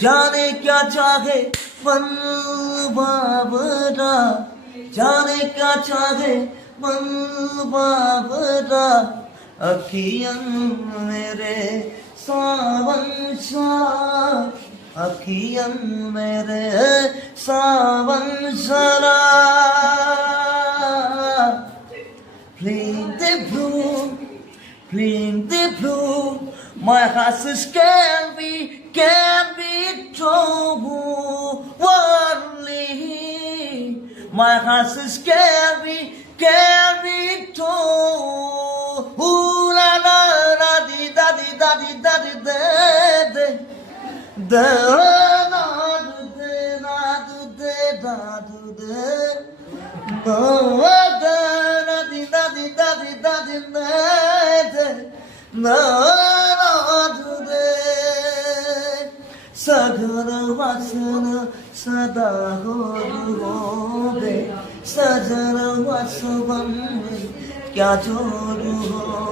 जाने क्या चाहे मन बाबरा जाने क्या चाहे मन बाबरा अखियन मेरे सावन शाह अखियन मेरे सावन सरा playing the blue my heart is can be true only my heart is can be true ooh la la la di da di da di da di da de da na du de na du de da du de no da na di da di da di da di da de no du de सगर वासन सदा होबे सजर वासवन क्या जोरू हो